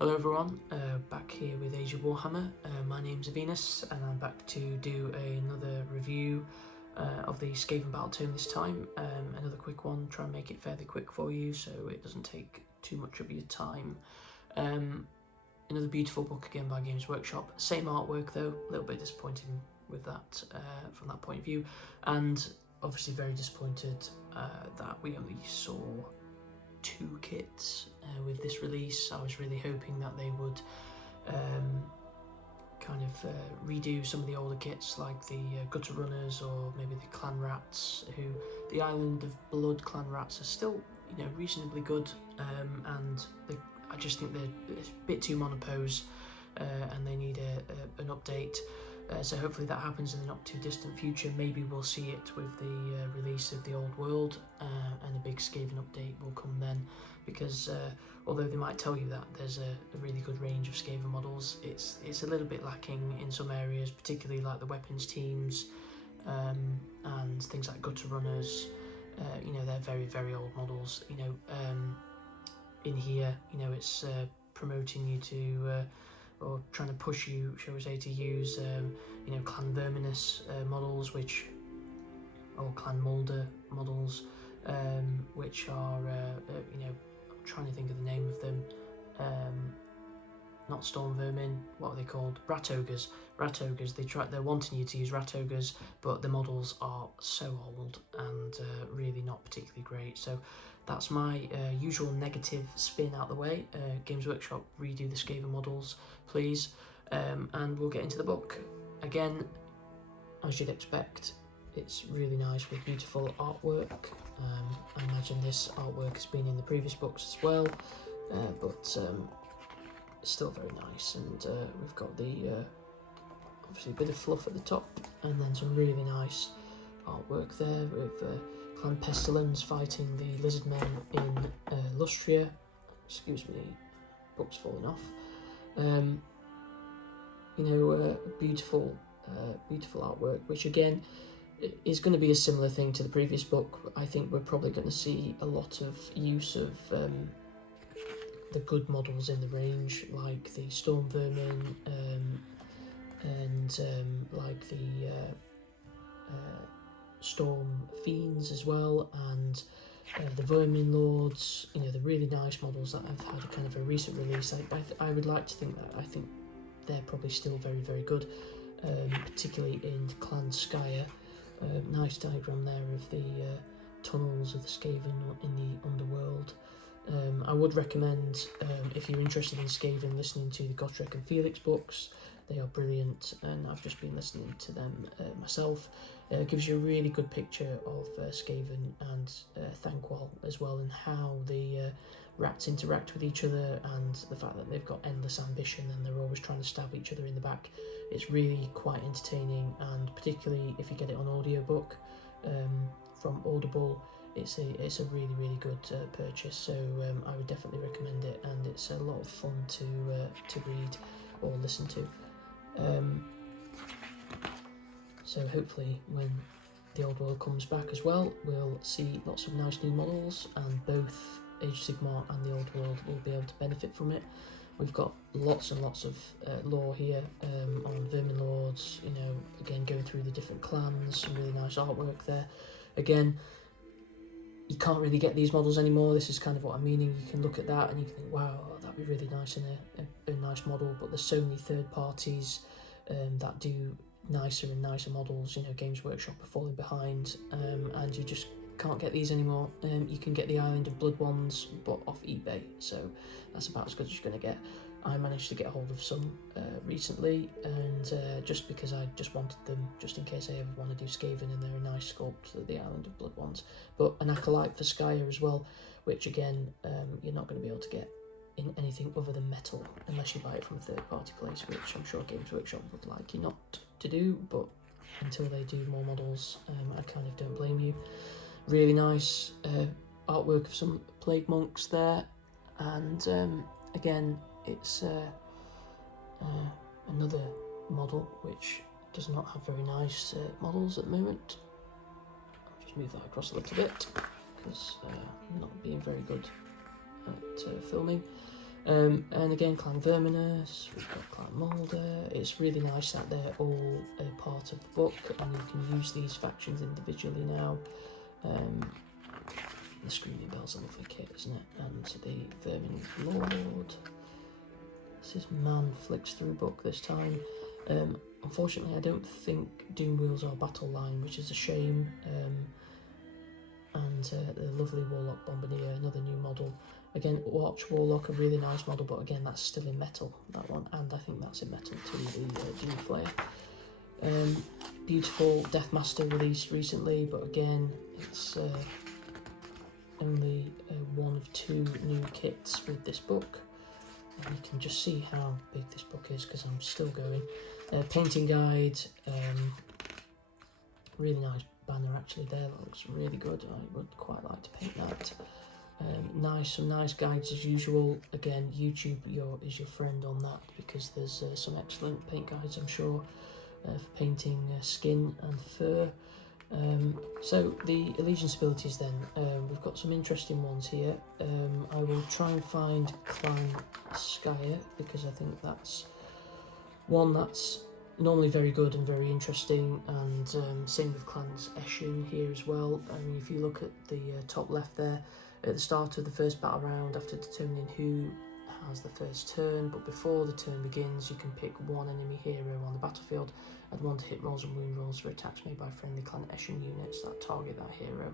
Hello everyone, back here with Age of Warhammer. My name's Aveinus and I'm back to do another review of the Skaven Battletome this time. Another quick one, try and make it fairly quick for you so it doesn't take too much of your time. Another beautiful book again by Games Workshop. Same artwork though, a little bit disappointing with that from that point of view, and obviously very disappointed that we only saw 2 kits with this release. I was really hoping that they would kind of redo some of the older kits like the Gutter Runners or maybe the Clan Rats, who the Island of Blood Clan Rats are still, you know, reasonably good, and I just think they're a bit too monopose and they need an update. So hopefully that happens in the not too distant future. Maybe we'll see it with the release of the Old World, and a big Skaven update will come then, because although they might tell you that there's a really good range of Skaven models, it's a little bit lacking in some areas, particularly like the weapons teams and things like Gutter Runners. You know, they're very, very old models. You know, in here, you know, it's promoting you to or trying to push you, shall we say, to use you know, Clan Aveinus models, or Clan Mulder models, which are you know, I'm trying to think of the name of them. Not Storm Vermin. What are they called? Rat Ogres. Rat Ogres. They're wanting you to use Rat Ogres, but the models are so old and really not particularly great. So that's my usual negative spin out the way. Games Workshop, redo the Skaven models, please. And we'll get into the book. Again, as you'd expect, it's really nice with beautiful artwork. I imagine this artwork has been in the previous books as well, but it's still very nice. And we've got the obviously a bit of fluff at the top, and then some really nice artwork there with Clan Pestilence fighting the lizard men in Lustria. Excuse me, book's falling off. You know, beautiful artwork, which again is going to be a similar thing to the previous book. I think we're probably going to see a lot of use of the good models in the range, like the Storm Vermin, and like the Storm Fiends as well, and the Vermin Lords. You know, the really nice models that have had a kind of a recent release. I would like to think that I think they're probably still very, very good, particularly in Klanskaya. Nice diagram there of the tunnels of the Skaven in the underworld. I would recommend, if you're interested in Skaven, listening to the Gotrek and Felix books. They are brilliant, and I've just been listening to them myself. It gives you a really good picture of Skaven and Thanquol as well, and how the rats interact with each other, and the fact that they've got endless ambition and they're always trying to stab each other in the back. It's really quite entertaining, and particularly if you get it on audiobook from Audible, it's a really, really good purchase. So I would definitely recommend it, and it's a lot of fun to read or listen to. So hopefully when the Old World comes back as well, we'll see lots of nice new models, and both Age of Sigmar and the Old World will be able to benefit from it. We've got lots and lots of lore here on Vermin Lords, you know, again going through the different clans, some really nice artwork there. Again, you can't really get these models anymore. This is kind of what I'm meaning. You can look at that and you can think, wow, that'd be really nice in a nice model, but there's so many third parties that do nicer and nicer models. You know, Games Workshop are falling behind, and you just can't get these anymore. You can get the Island of Blood ones, but off eBay, so that's about as good as you're going to get. I managed to get hold of some recently, and just because I just wanted them, just in case I ever want to do Skaven, and they're a nice sculpt, the Island of Blood ones. But an Acolyte for Skaya as well, which again, you're not going to be able to get in anything other than metal, unless you buy it from a third party place, which I'm sure Games Workshop would like you not to do, but until they do more models, I kind of don't blame you. Really nice artwork of some Plague Monks there, and again, it's another model which does not have very nice models at the moment. I'll just move that across a little bit because I'm not being very good at filming. And again, Clan Verminus, we've got Clan Mulder. It's really nice that they're all a part of the book, and you can use these factions individually now. The Screaming Bell's a lovely kit, isn't it? And the Vermin Lord. This is Man Flicks Through book this time. Unfortunately, I don't think Doom Wheels are battle line, which is a shame. And the lovely Warlock Bombardier, another new model. Again, Watch Warlock, a really nice model, but again, that's still in metal, that one, and I think that's in metal too, the Doom Flare. Beautiful Deathmaster released recently, but again, it's only one of 2 new kits with this book. And you can just see how big this book is because I'm still going. Painting guide, really nice banner actually there, that looks really good. I would quite like to paint that. Some nice guides as usual. Again, YouTube is your friend on that because there's some excellent paint guides, I'm sure, for painting skin and fur. So the allegiance abilities then, we've got some interesting ones here. I will try and find Klanskaya because I think that's one that's normally very good and very interesting, and same with Clans Eshin here as well. I mean, if you look at the top left there, at the start of the first battle round, after determining who has the first turn, but before the turn begins, you can pick 1 enemy hero on the battlefield, add 1 to hit rolls and wound rolls for attacks made by friendly Clan Eshin units that target that hero.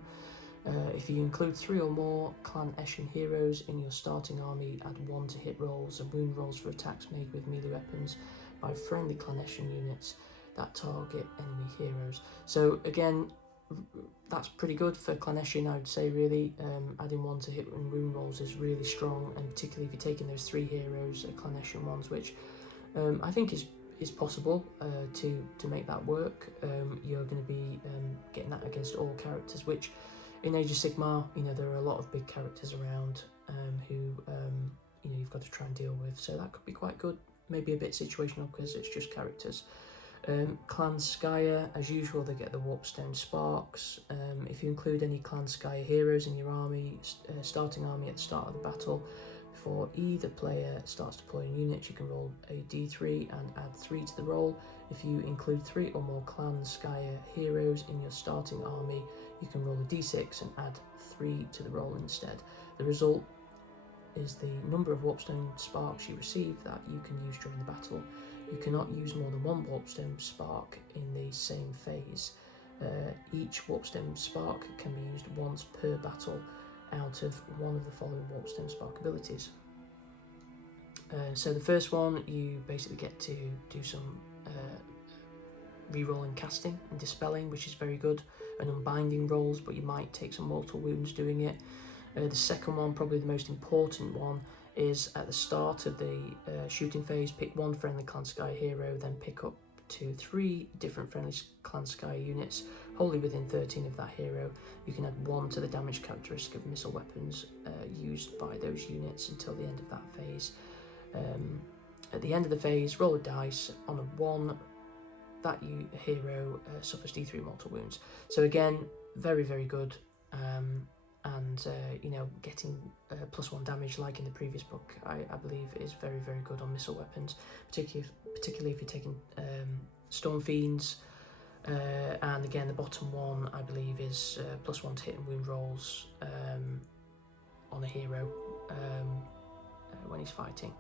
If you include 3 or more Clan Eshin heroes in your starting army, add 1 to hit rolls and wound rolls for attacks made with melee weapons by friendly Clan Eshin units that target enemy heroes. So again, that's pretty good for Clan Eshin, I would say, really. Adding 1 to hit and wound rolls is really strong, and particularly if you're taking those 3 heroes, Clan Eshin ones, which I think is possible to make that work. You're going to be getting that against all characters, which in Age of Sigmar, there are a lot of big characters around who you've got to try and deal with, so that could be quite good. Maybe a bit situational because it's just characters. Klanskaya, as usual, they get the Warpstone Sparks. If you include any Klanskaya heroes in your army, starting army at the start of the battle, before either player starts deploying units, you can roll a d3 and add 3 to the roll. If you include 3 or more Klanskaya heroes in your starting army, you can roll a d6 and add 3 to the roll instead. The result is the number of Warpstone Sparks you receive that you can use during the battle. You cannot use more than 1 Warpstone Spark in the same phase. Each Warpstone Spark can be used once per battle out of one of the following Warpstone Spark abilities. So the first one, you basically get to do some re-rolling casting and dispelling, which is very good, and unbinding rolls, but you might take some mortal wounds doing it. The second one, probably the most important one, is at the start of the shooting phase, pick 1 friendly Klanskaya hero, then pick up to 3 different friendly Klanskaya units wholly within 13 of that hero. You can add 1 to the damage characteristic of missile weapons used by those units until the end of that phase. At the end of the phase, roll a dice. On a 1, that hero suffers d3 mortal wounds. So again, very, very good. Getting +1 damage like in the previous book, I believe is very, very good on missile weapons, particularly if you're taking Storm Fiends. And again, the bottom one, I believe, is +1 to hit and wound rolls on a hero when he's fighting.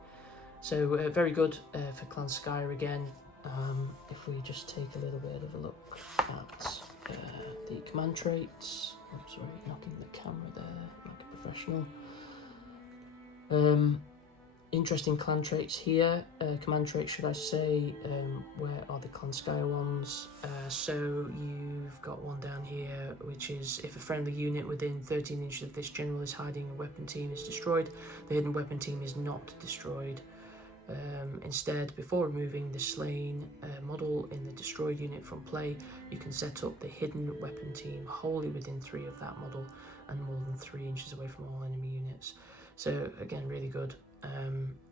So very good for Klanskaya again. If we just take a little bit of a look at the command traits. Oh, sorry, knocking the camera there like a professional. Interesting clan traits here. Command traits, should I say. Where are the Klanskaya ones? So you've got one down here, which is if a friendly unit within 13 inches of this general is hiding, a weapon team is destroyed. The hidden weapon team is not destroyed. Instead, before removing the slain model in the destroyed unit from play, you can set up the hidden weapon team wholly within 3 of that model and more than 3 inches away from all enemy units. So again, really good.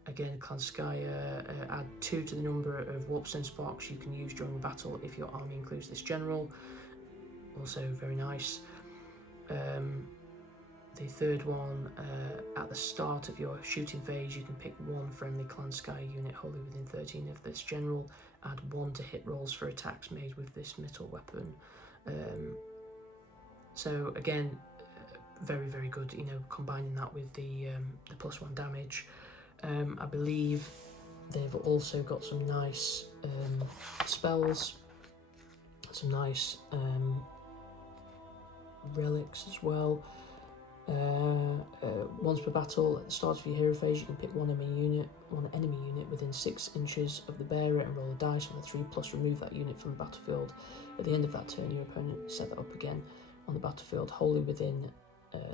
Again, Klanskaya, add 2 to the number of Warpstone Sparks you can use during the battle if your army includes this general. Also very nice. the third one, at the start of your shooting phase, you can pick one friendly Klanskaya unit wholly within 13 of this general. Add 1 to hit rolls for attacks made with this metal weapon. So again, very, very good, you know, combining that with the +1 damage. I believe they've also got some nice spells, some nice relics as well. Once per battle, at the start of your hero phase, you can pick one enemy unit within 6 inches of the bearer and roll a dice on a 3+, remove that unit from the battlefield. At the end of that turn, your opponent set that up again on the battlefield, wholly within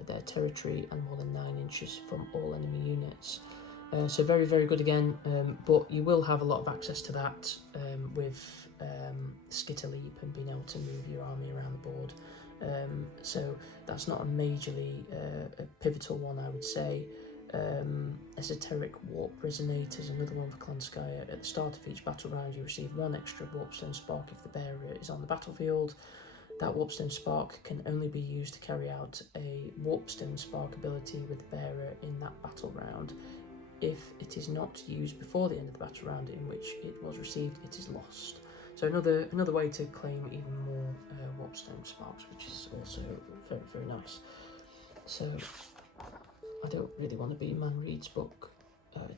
their territory and more than 9 inches from all enemy units. So very, very good again, but you will have a lot of access to that with Skitter Leap and being able to move your army around the board. So that's not a majorly a pivotal one, I would say. Esoteric Warp Resonators, another one for Klanskaya. At the start of each battle round, you receive 1 extra Warpstone Spark if the bearer is on the battlefield. That Warpstone Spark can only be used to carry out a Warpstone Spark ability with the bearer in that battle round. If it is not used before the end of the battle round in which it was received, it is lost. So another way to claim even more Warpstone Sparks, which is also very, very nice. So I don't really want to be Man Reed's book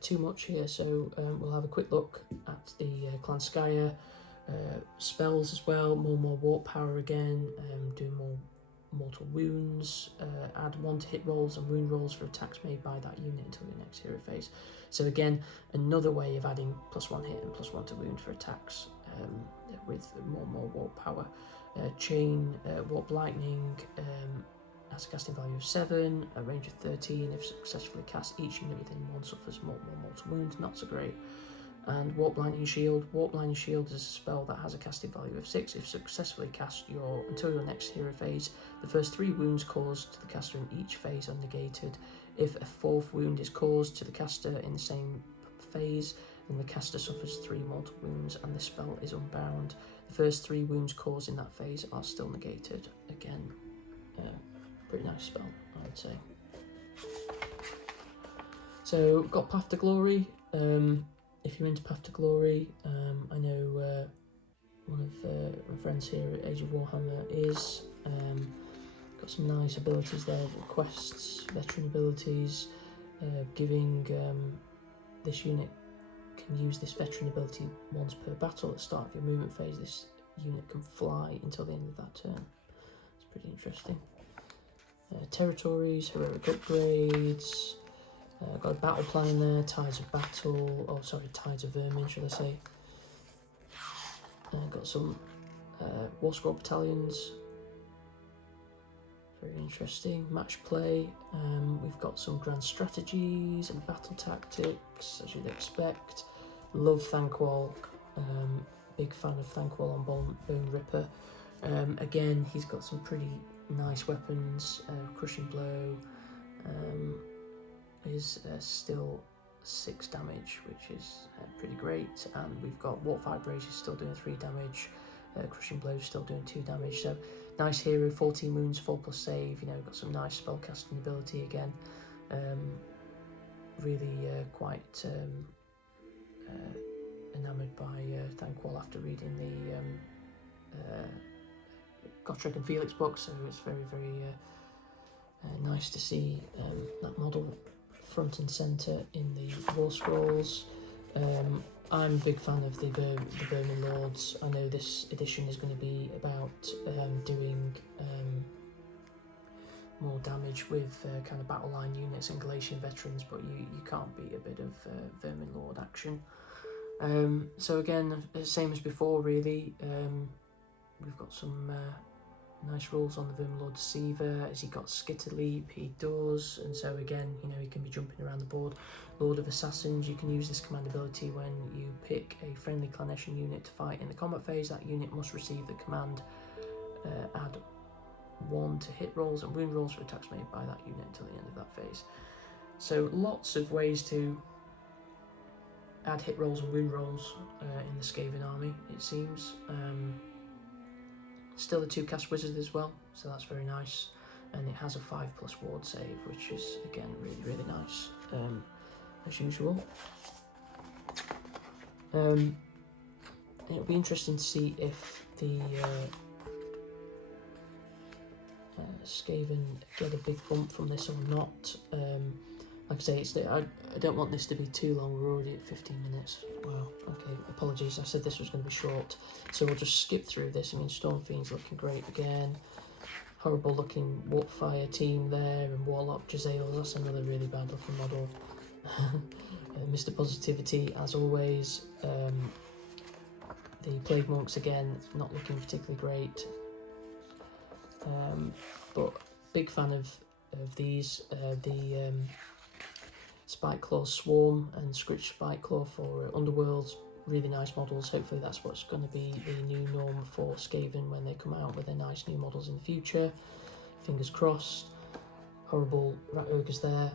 too much here, so we'll have a quick look at the Klanskaya spells as well. More warp power again, do more mortal wounds, add 1 to hit rolls and wound rolls for attacks made by that unit until your next hero phase. So again, another way of adding +1 hit and +1 to wound for attacks with more warp power. Chain Warp Lightning has a casting value of 7, a range of 13. If successfully cast, each unit within 1 suffers more mortal wounds, not so great. And Warp Lightning Shield. Warp Lightning Shield is a spell that has a casting value of 6. If successfully cast until your next hero phase, the first 3 wounds caused to the caster in each phase are negated. If a 4th wound is caused to the caster in the same phase, then the caster suffers 3 mortal wounds and the spell is unbound. The first 3 wounds caused in that phase are still negated. Again, pretty nice spell, I would say. So, got Path to Glory. If you're into Path to Glory, I know one of my friends here at Age of Warhammer is. Got some nice abilities there, quests, veteran abilities, giving this unit can use this veteran ability once per battle. At the start of your movement phase, this unit can fly until the end of that turn. It's pretty interesting. Territories, heroic upgrades. Got a battle plan in there, Tides of Vermin, should I say. Got some War Scroll battalions, very interesting. Match play, we've got some grand strategies and battle tactics, as you'd expect. Love Thanquol, big fan of Thanquol on Bone Ripper. Again, he's got some pretty nice weapons. Crushing Blow is still 6 damage, which is pretty great, and we've got Warp Vibration still doing 3 damage, Crushing Blow still doing 2 damage, so nice hero, 14 wounds, 4+ save, you know, got some nice spell casting ability again. Really quite enamoured by Thanquol after reading the Gotrek and Felix book, so it's very, very nice to see that model front and centre in the War Scrolls. I'm a big fan of the Vermin Lords. I know this edition is going to be about doing more damage with kind of battle line units and Galatian veterans, but you can't beat a bit of Vermin Lord action. So again, same as before really, we've got some nice rules on the Vermin Lord Deceiver. Has he got Skitter Leap? He does, and so again, you know, he can be jumping around the board. Lord of Assassins, you can use this command ability when you pick a friendly Clanessian unit to fight in the combat phase. That unit must receive the command, add 1 to hit rolls and wound rolls for attacks made by that unit until the end of that phase. So lots of ways to add hit rolls and wound rolls in the Skaven army, it seems. Still a 2-cast wizard as well, so that's very nice. and it has a 5+ ward save, which is again really nice, as usual. It'll be interesting to see if the Skaven get a big bump from this or not. Like I say, I don't want this to be too long. We're already at 15 minutes. Wow, okay, apologies, I said this was going to be short. So we'll just skip through this. I mean, Stormfiend's looking great again. Horrible looking Warpfire team there, and Warlock Jezzails, that's another really bad looking model. Mr. Positivity, as always. The Plague Monks, again, not looking particularly great. But big fan of these. The Spikeclaw Swarm and Scritch Spikeclaw for Underworlds, really nice models. Hopefully that's what's going to be the new norm for Skaven when they come out with their nice new models in the future. Fingers crossed. Horrible Rat Ogres there,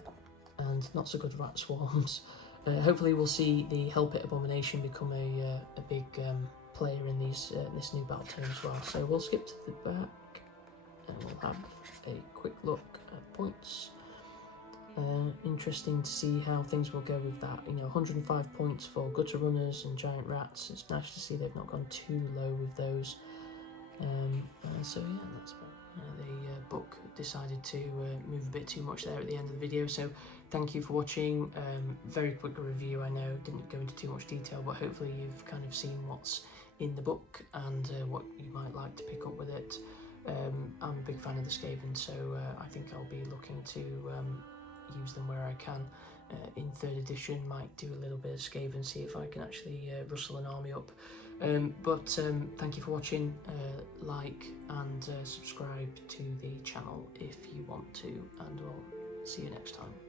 and not so good Rat Swarms. Hopefully we'll see the Hellpit Abomination become a big player in this new Battletome as well. So we'll skip to the back and we'll have a quick look at points. Interesting to see how things will go with that. 105 points for Gutter Runners and Giant Rats. It's nice to see they've not gone too low with those. So yeah, that's the book decided to move a bit too much there at the end of the video. So thank you for watching. Very quick review, I know, didn't go into too much detail, but hopefully you've kind of seen what's in the book and what you might like to pick up with it. I'm a big fan of the Skaven, so I think I'll be looking to use them where I can. In 3rd edition, might do a little bit of Skaven, see if I can actually rustle an army up. But thank you for watching. Like and subscribe to the channel if you want to, and we'll see you next time.